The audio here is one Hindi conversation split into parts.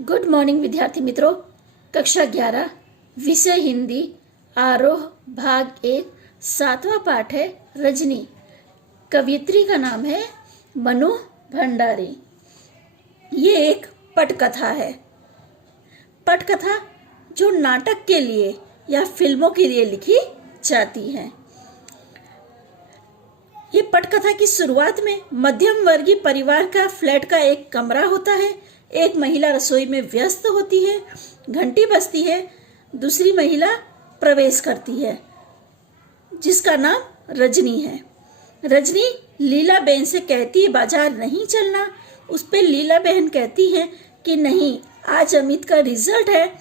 गुड मॉर्निंग विद्यार्थी मित्रों। कक्षा 11 विषय हिंदी आरोह भाग 1 7वां पाठ है रजनी। कवियत्री का नाम है मनु भंडारी। ये एक पटकथा है। पटकथा जो नाटक के लिए या फिल्मों के लिए लिखी जाती है। ये पटकथा की शुरुआत में मध्यम वर्गीय परिवार का फ्लैट का एक कमरा होता है। एक महिला रसोई में व्यस्त होती है, घंटी बजती है, दूसरी महिला प्रवेश करती है जिसका नाम रजनी है। रजनी लीला बहन से कहती है बाजार नहीं चलना। उस पे लीला बहन कहती है कि नहीं, आज अमित का रिजल्ट है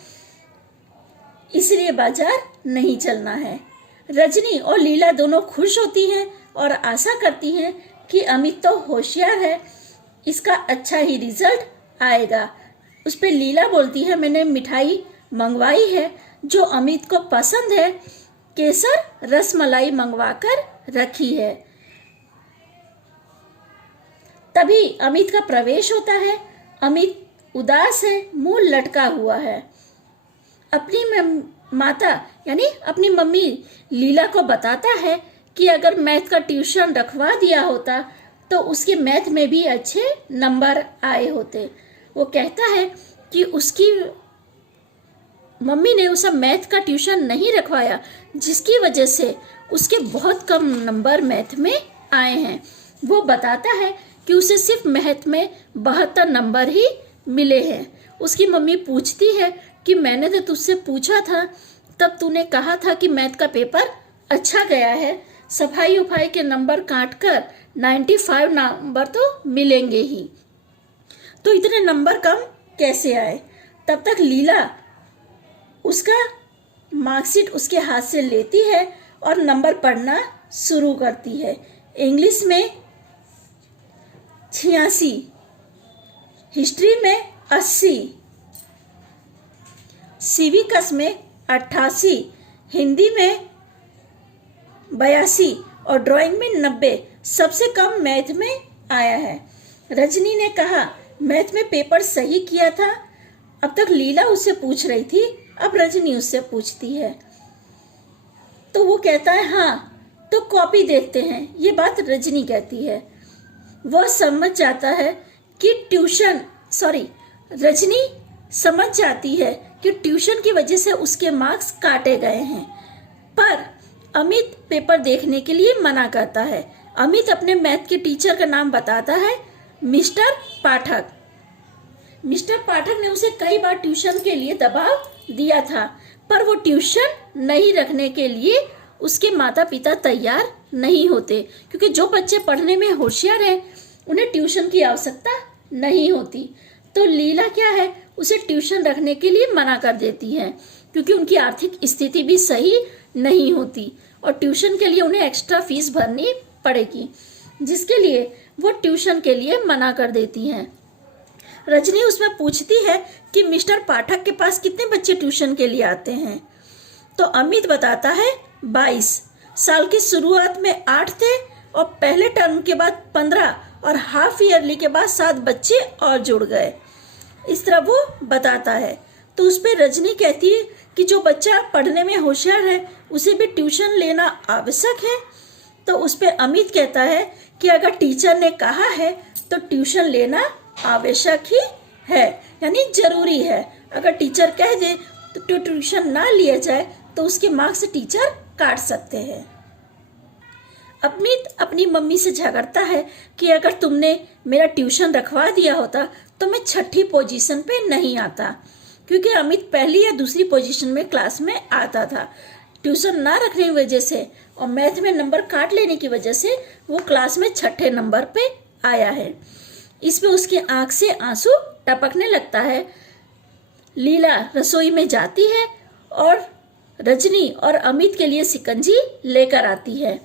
इसलिए बाजार नहीं चलना है। रजनी और लीला दोनों खुश होती हैं और आशा करती हैं कि अमित तो होशियार है, इसका अच्छा ही रिजल्ट आएगा। उस पे लीला बोलती है मैंने मिठाई मंगवाई है जो अमित को पसंद है, केसर रसमलाई मंगवाकर रखी है। तभी अमित का प्रवेश होता है। अमित उदास है, मुंह लटका हुआ है। अपनी माता यानी अपनी मम्मी लीला को बताता है कि अगर मैथ का ट्यूशन रखवा दिया होता तो उसके मैथ में भी अच्छे नंबर आए होते। वो कहता है कि उसकी मम्मी ने उसे मैथ का ट्यूशन नहीं रखवाया जिसकी वजह से उसके बहुत कम नंबर मैथ में आए हैं। वो बताता है कि उसे सिर्फ मैथ में 72 नंबर ही मिले हैं। उसकी मम्मी पूछती है कि मैंने तो तुझसे पूछा था, तब तूने कहा था कि मैथ का पेपर अच्छा गया है, सफाई उफाई के नंबर काट कर 95 नंबर तो मिलेंगे ही, तो इतने नंबर कम कैसे आए। तब तक लीला उसका मार्कशीट उसके हाथ से लेती है और नंबर पढ़ना शुरू करती है। इंग्लिश में 86, हिस्ट्री में 80, सिविक्स में 88, हिंदी में 82 और ड्राइंग में 90। सबसे कम मैथ में आया है। रजनी ने कहा मैथ में पेपर सही किया था। अब तक लीला उससे पूछ रही थी, अब रजनी उससे पूछती है तो वो कहता है हाँ तो कॉपी देखते हैं। ये बात रजनी कहती है। वह समझ जाता है कि रजनी समझ जाती है कि ट्यूशन की वजह से उसके मार्क्स काटे गए हैं। पर अमित पेपर देखने के लिए मना करता है। अमित अपने मैथ के टीचर का नाम बताता है, मिस्टर पाठक। मिस्टर पाठक ने उसे कई बार ट्यूशन के लिए दबाव दिया था, पर वो ट्यूशन नहीं रखने के लिए उसके माता पिता तैयार नहीं होते, क्योंकि जो बच्चे पढ़ने में होशियार हैं उन्हें ट्यूशन की आवश्यकता नहीं होती। तो लीला क्या है, उसे ट्यूशन रखने के लिए मना कर देती है, क्योंकि उनकी आर्थिक स्थिति भी सही नहीं होती और ट्यूशन के लिए उन्हें एक्स्ट्रा फीस भरनी पड़ेगी, जिसके लिए वो ट्यूशन के लिए मना कर देती हैं। रजनी उसमें पूछती है कि मिस्टर पाठक के पास कितने बच्चे ट्यूशन के लिए आते हैं, तो अमित बताता है 22। साल की शुरुआत में 8 थे और पहले टर्म के बाद 15 और हाफ ईयरली के बाद 7 बच्चे और जुड़ गए। इस तरह वो बताता है। तो उस पर रजनी कहती है कि जो बच्चा पढ़ने में होशियार है उसे भी ट्यूशन लेना आवश्यक है। तो उस पर अमित कहता है कि अगर टीचर ने कहा है तो ट्यूशन लेना आवश्यक ही है, यानी जरूरी है। अगर टीचर कह दे तो ट्यूशन ना लिया जाए तो उसके मार्क्स टीचर काट सकते हैं। अमित अपनी मम्मी से झगड़ता है कि अगर तुमने मेरा ट्यूशन रखवा दिया होता तो मैं 6ठी पोजीशन पे नहीं आता, क्योंकि अमित पहली या दूसरी पोजीशन में क्लास में आता था। ट्यूशन ना रखने की वजह से और मैथ में नंबर काट लेने की वजह से वो क्लास में 6ठे नंबर पे आया है। इसमें उसकी आंख से आंसू टपकने लगता है। लीला रसोई में जाती है और रजनी और अमित के लिए शिकंजी लेकर आती है।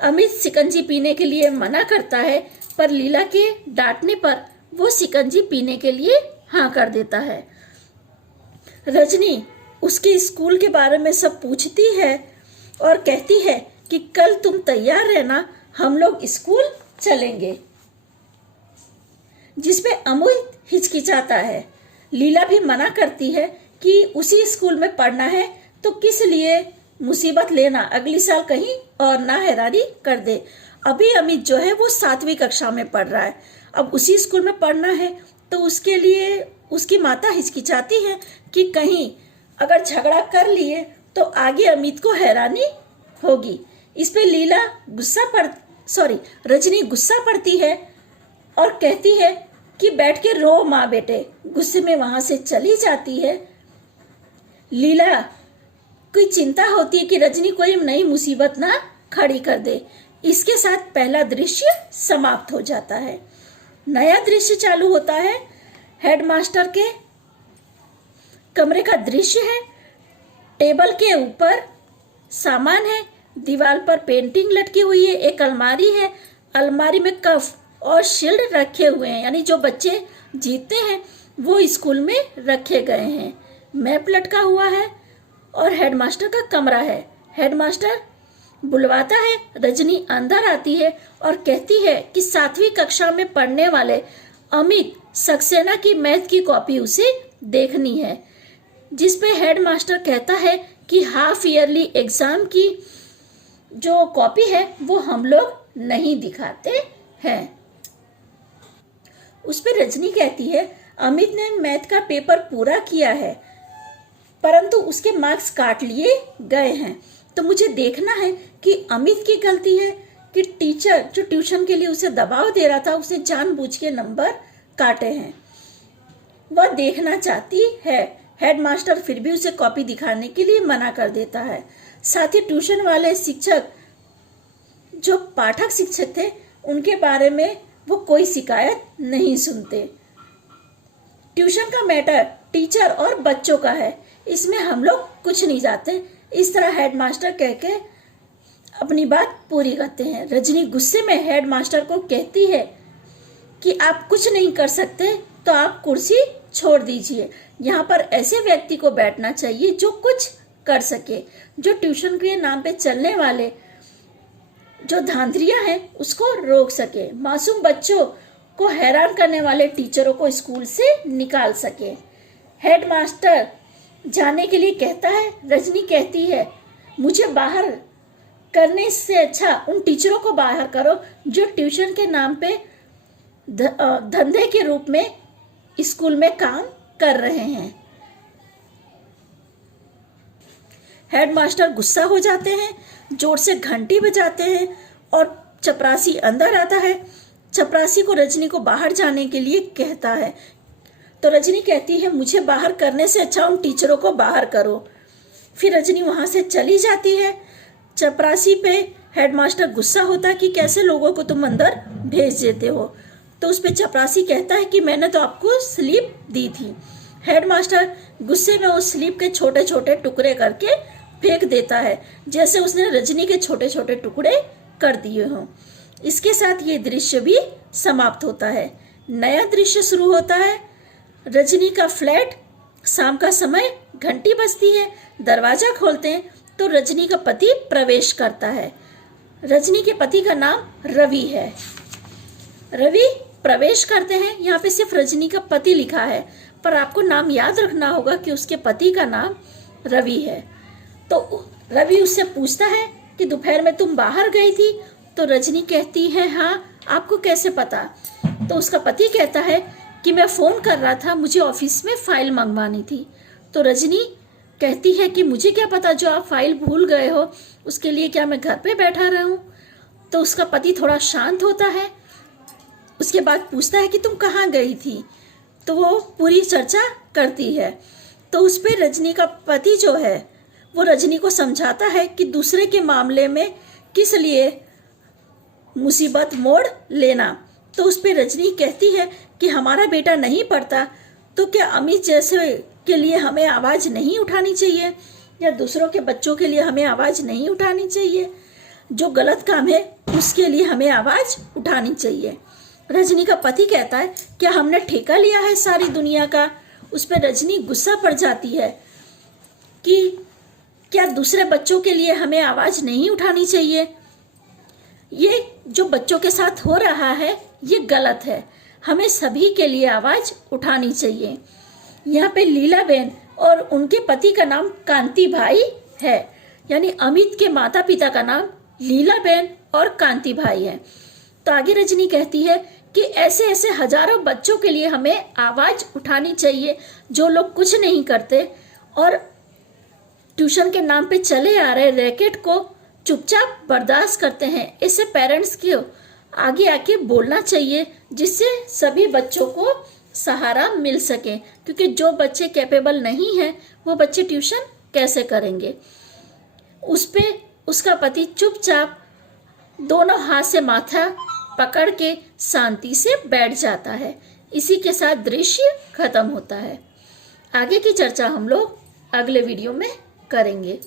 अमित शिकंजी पीने के लिए मना करता है, पर लीला के डांटने पर वो शिकंजी पीने के लिए हाँ कर देता है। रजनी उसके स्कूल के बारे में सब पूछती है और कहती है कि कल तुम तैयार रहना, हम लोग स्कूल चलेंगे। जिसपे अमूल हिचकिचाता है। लीला भी मना करती है कि उसी स्कूल में पढ़ना है, तो किस लिए मुसीबत लेना, अगली साल कहीं और ना हैरानी कर दे। अभी अमित जो है वो 7वीं कक्षा में पढ़ रहा है, अब उसी स्कूल में पढ़ना है, तो उसके लिए उसकी माता हिचकिचाती है कि कहीं अगर झगड़ा कर लिए तो आगे अमित को हैरानी होगी। इस पे रजनी गुस्सा पड़ती है और कहती है कि बैठ के रो माँ बेटे। गुस्से में वहां से चली जाती है। लीला कोई चिंता होती है कि रजनी कोई नई मुसीबत ना खड़ी कर दे। इसके साथ पहला दृश्य समाप्त हो जाता है। नया दृश्य चालू होता है। हेडमास्टर के कमरे का दृश्य है। टेबल के ऊपर सामान है, दीवार पर पेंटिंग लटकी हुई है, एक अलमारी है, अलमारी में कफ और शील्ड रखे हुए हैं, यानी जो बच्चे जीतते हैं वो स्कूल में रखे गए हैं। मैप लटका हुआ है और हेडमास्टर का कमरा है। हेडमास्टर बुलवाता है। रजनी अंदर आती है और कहती है कि 7वीं कक्षा में पढ़ने वाले अमित सक्सेना की मैथ की कॉपी उसे देखनी है, जिस पे हेडमास्टर कहता है कि हाफ ईयरली एग्जाम की जो कॉपी है वो हम लोग नहीं दिखाते हैं। उस पे रजनी कहती है अमित ने मैथ का पेपर पूरा किया है, परंतु उसके मार्क्स काट लिए गए हैं, तो मुझे देखना है कि अमित की गलती है कि टीचर जो ट्यूशन के लिए उसे दबाव दे रहा था उसने जानबूझ के नंबर काटे हैं। वह देखना चाहती है। हेडमास्टर फिर भी उसे कॉपी दिखाने के लिए मना कर देता है। साथ ही ट्यूशन वाले शिक्षक जो पाठक शिक्षक थे उनके बारे में वो कोई शिकायत नहीं सुनते। ट्यूशन का मैटर टीचर और बच्चों का है, इसमें हम लोग कुछ नहीं जानते। इस तरह हेडमास्टर कह के अपनी बात पूरी करते हैं। रजनी गुस्से में हेडमास्टर को कहती है कि आप कुछ नहीं कर सकते तो आप कुर्सी छोड़ दीजिए। यहाँ पर ऐसे व्यक्ति को बैठना चाहिए जो कुछ कर सके, जो ट्यूशन के नाम पे चलने वाले जो धांधलियां हैं उसको रोक सके, मासूम बच्चों को हैरान करने वाले टीचरों को स्कूल से निकाल सके। हेडमास्टर जाने के लिए कहता है। रजनी कहती है मुझे बाहर करने से अच्छा उन टीचरों को बाहर करो जो ट्यूशन के नाम पे धंधे के रूप में स्कूल में काम कर रहे हैं। हेडमास्टर गुस्सा हो जाते हैं, जोर से घंटी बजाते हैं और चपरासी अंदर आता है। चपरासी को रजनी को बाहर जाने के लिए कहता है, तो रजनी कहती है मुझे बाहर करने से अच्छा उन टीचरों को बाहर करो। फिर रजनी वहां से चली जाती है। चपरासी पे हेडमास्टर गुस्सा होता कि कैसे लोगों को तुम अंदर भेज देते हो, तो उस पे चपरासी कहता है कि मैंने तो आपको स्लिप दी थी। हेडमास्टर गुस्से में उस स्लिप के छोटे छोटे टुकड़े करके फेंक देता है, जैसे उसने रजनी के छोटे छोटे टुकड़े कर दिए हों। इसके साथ ये दृश्य भी समाप्त होता है। नया दृश्य शुरू होता है। रजनी का फ्लैट, शाम का समय, घंटी बजती है, दरवाजा खोलते हैं तो रजनी का पति प्रवेश करता है। रजनी के पति का नाम रवि है। रवि प्रवेश करते हैं। यहाँ पे सिर्फ रजनी का पति लिखा है, पर आपको नाम याद रखना होगा कि उसके पति का नाम रवि है। तो रवि उससे पूछता है कि दोपहर में तुम बाहर गई थी, तो रजनी कहती है हाँ, आपको कैसे पता? तो उसका पति कहता है कि मैं फोन कर रहा था, मुझे ऑफिस में फाइल मंगवानी थी। तो रजनी कहती है कि मुझे क्या पता, जो आप फाइल भूल गए हो उसके लिए क्या मैं घर पे बैठा रहूं? तो उसका पति थोड़ा शांत होता है। उसके बाद पूछता है कि तुम कहाँ गई थी, तो वो पूरी चर्चा करती है। तो उस पर रजनी का पति जो है वो रजनी को समझाता है कि दूसरे के मामले में किस लिए मुसीबत मोड़ लेना। तो उस पर रजनी कहती है कि हमारा बेटा नहीं पढ़ता, तो क्या अमित जैसे के लिए हमें आवाज़ नहीं उठानी चाहिए, या दूसरों के बच्चों के लिए हमें आवाज़ नहीं उठानी चाहिए? जो गलत काम है उसके लिए हमें आवाज़ उठानी चाहिए। रजनी का पति कहता है क्या हमने ठेका लिया है सारी दुनिया का? उस पर रजनी गुस्सा पड़ जाती है कि क्या दूसरे बच्चों के लिए हमें आवाज़ नहीं उठानी चाहिए? ये जो बच्चों के साथ हो रहा है ये गलत है, हमें सभी के लिए आवाज़ उठानी चाहिए। यहाँ पे लीला बहन और उनके पति का नाम कांति भाई है, यानी अमित के माता पिता का नाम लीला बहन और कांति भाई है। तो आगे रजनी कहती है कि ऐसे ऐसे हजारों बच्चों के लिए हमें आवाज उठानी चाहिए जो लोग कुछ नहीं करते और ट्यूशन के नाम पे चले आ रहे रैकेट को चुपचाप बर्दाश्त करते हैं। इससे पेरेंट्स को आगे आके बोलना चाहिए जिससे सभी बच्चों को सहारा मिल सके, क्योंकि जो बच्चे कैपेबल नहीं हैं वो बच्चे ट्यूशन कैसे करेंगे। उस पे उसका पति चुपचाप दोनों हाथ से माथा पकड़ के शांति से बैठ जाता है। इसी के साथ दृश्य खत्म होता है। आगे की चर्चा हम लोग अगले वीडियो में करेंगे।